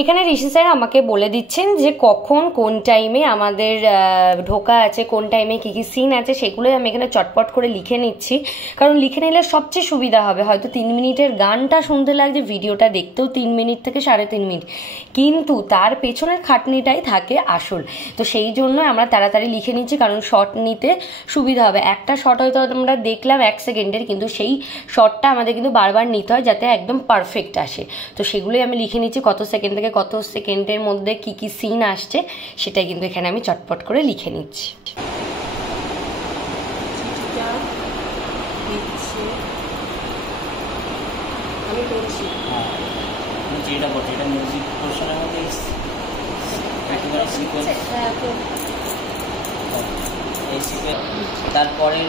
এখানে ঋষি স্যার আমাকে বলে দিচ্ছেন যে কখন কোন টাইমে আমাদের ঢোকা আছে, কোন টাইমে কী কী সিন আছে, সেগুলোই আমি এখানে চটপট করে লিখে নিচ্ছি, কারণ লিখে নিলে সবচেয়ে সুবিধা হবে। হয়তো 3 মিনিটের গানটা শুনতে লাগছে, ভিডিওটা দেখতেও 3 মিনিট থেকে 3.5 মিনিট, কিন্তু তার পেছনের খাটনিটাই থাকে আসল। তো সেই জন্য আমরা তাড়াতাড়ি লিখে নিচ্ছি, কারণ শট নিতে সুবিধা হবে। একটা শট হয়তো আমরা দেখলাম 1 সেকেন্ডের, কিন্তু সেই শটটা আমাদের কিন্তু বারবার নিতে হয় যাতে একদম পারফেক্ট আসে। তো সেগুলোই আমি লিখে নিচ্ছি, কত সেকেন্ড থেকে কত সেকেন্ডের মধ্যে কি কি সিন আসছে সেটাই কিন্তু এখানে আমি চটপট করে লিখে নিচ্ছি। আমি করছি যেটা বলছি, এটা মিউজিক পোরশনের মধ্যে একেবারে সিকোয়েন্স, এই সিকোয়েন্স। তারপরে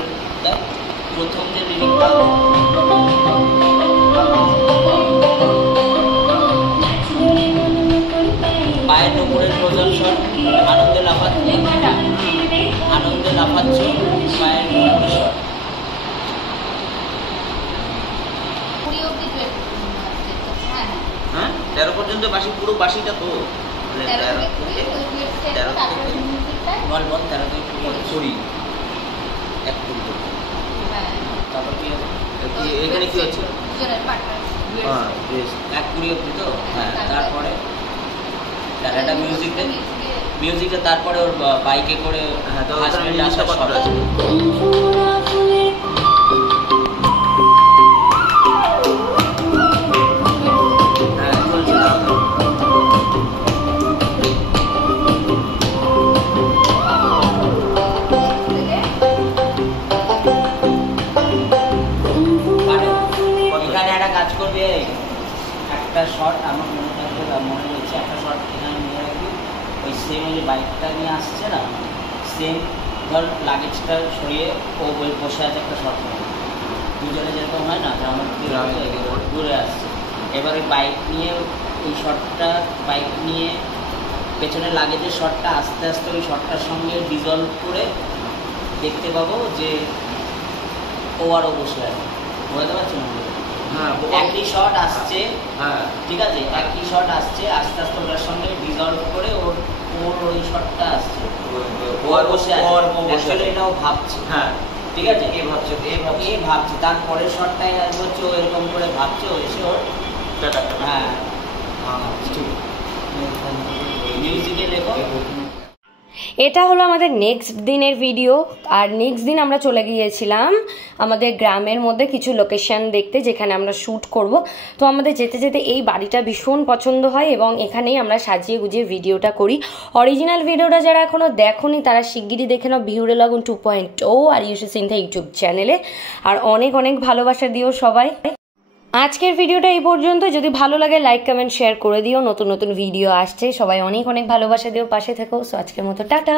প্রথম যে রিডিংটা পায়ের উপরের প্রদর্শন, আনন্দে লাফাচ্ছে, আনন্দে লাফাচ্ছে পায়ের উপরের শট। হ্যাঁ 13 পর্যন্ত বাঁশি, পুরো বাঁশিটা তো 13 থেকে বল 13 থেকে 20 এক কুড়ি। তারপর কি এখানে কি হচ্ছে? হ্যাঁ 1 20 অব্দি তো। হ্যাঁ তারপরে একটা মিউজিকটা তারপরে ওর বাইকে করে হাজবেন্ড আসার শট আছে। যে একটা শট আমার মনে রয়েছে, একটা শট এখানে নিয়ে রাখি, ওই সেম ওই যে বাইকটা নিয়ে আসছে না, সেম ধর লাগেজটা সরিয়ে ও বসে আছে একটা শট নেবে, দুজনে যেরকম হয় না আমার ঘুরে আসছে। এবারে বাইক নিয়ে ওই শটটা, বাইক নিয়ে পেছনে লাগেজের শটটা আস্তে আস্তে ওই শটটার সঙ্গে ডিজলভ করে দেখতে পাবো যে ও আরও বসে আছে, বুঝতে পারছি না? হ্যাঁ, একই শট আসছে, হ্যাঁ ঠিক আছে, একই শট আসছে, আস্তে আস্তে ওটার সঙ্গে ডিজলভ করে ওর ওই শটটা আসছে, ও আর বসে আছে, এটাও ভাবছে। হ্যাঁ ঠিক আছে, এ ভাবছে তারপরের শটটাই হচ্ছে ও এরকম করে ভাবছে, ও এসে ওর হ্যাঁ মিউজিকে লেখো। এটা হলো আমাদের নেক্সট দিনের ভিডিও। আর নেক্সট দিন আমরা চলে গিয়েছিলাম আমাদের গ্রামের মধ্যে কিছু লোকেশন দেখতে, যেখানে আমরা শ্যুট করব। তো আমাদের যেতে যেতে এই বাড়িটা ভীষণ পছন্দ হয় এবং এখানেই আমরা সাজিয়ে গুজিয়ে ভিডিওটা করি। অরিজিনাল ভিডিওটা যারা এখনও দেখোনি তারা শিগগিরই দেখে নাও ভিউরেলগুন 2.0 আর ইউসি সিনথা ইউটিউব চ্যানেলে। আর অনেক অনেক ভালোবাসা দিও সবাই। আজকের ভিডিওটা এই পর্যন্ত। যদি ভালো লাগে লাইক কমেন্ট শেয়ার করে দিও। নতুন নতুন ভিডিও আসছে, সবাই অনেক অনেক ভালোবাসা দিও, পাশে থেকো। সো আজকের মতো টাটা।